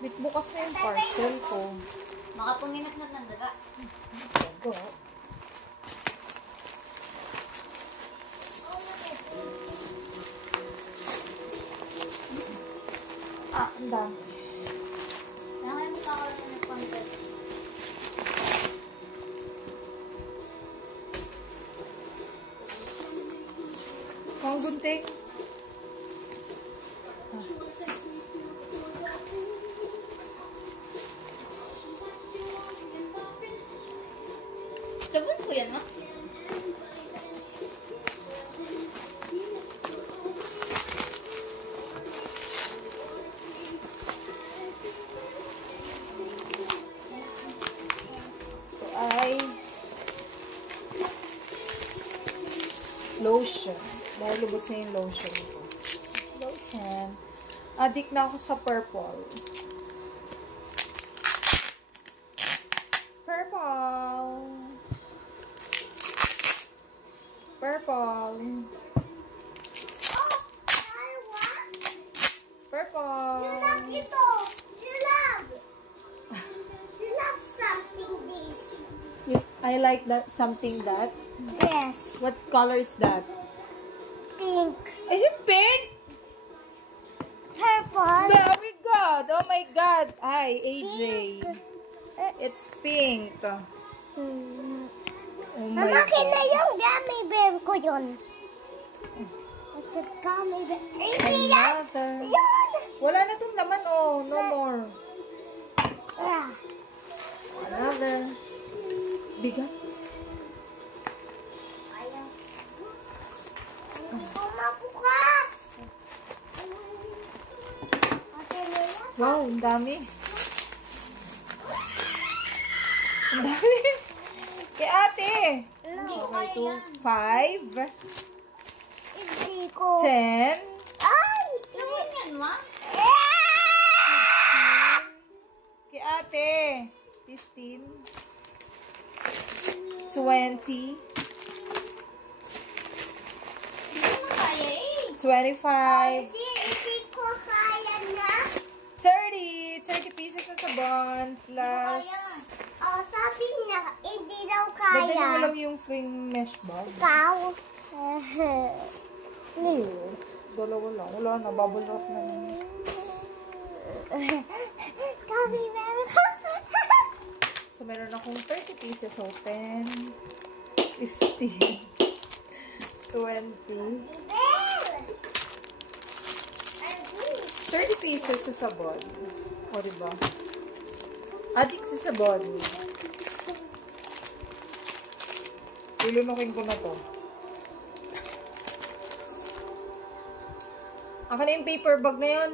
Bit bukas na yung parcel ko. Makapanginat-nat ng daga. Go. Anda. Kaya mo kakaroon ng content. Ang gunting. Sabon ko yan, ha? Ay lotion. Dahil lubos na yung lotion ko. Lotion. Addict na ako sa purple. Purple. Purple. Oh, I want. Purple. You love ito. You love. You love something this. I like that something that. Yes. What color is that? Pink. Is it pink? Purple. Very good. Oh my God. Hi, AJ. Pink. It's pink. Oh my Mama, God. na yung gummy bear ko yun. It's a gummy bear. Hindi yan. Another. Yun. Wala na itong laman, oh. No more. Ah. Another. Bigat. Ayaw. Hindi ko mabukas. Okay na yan. Wow, ang dami. Ang dami. Kay ate. Hindi ko Okay, kaya yan. 5, Hindi ko. 10, Ay! Sabon yan, ma? kay ate. 15, 20, Hindi ko na kaya eh. 25, Kasi hindi ko kaya na. 30. 30 pieces na sabon. Plus, Kaya. Oh, sabi niya, hindi daw dadali mo kaya. lang yung free mesh bag. Ikaw. Dalawa lang. Wala na. Bubble wrap na yun. Gummy bear. So, meron akong 30 pieces. So, 10, 15, 20, 30 pieces sa sabon. O, diba? Adik sa sabon. Ilunukin ko na to. Aka na yung paper bag na yun.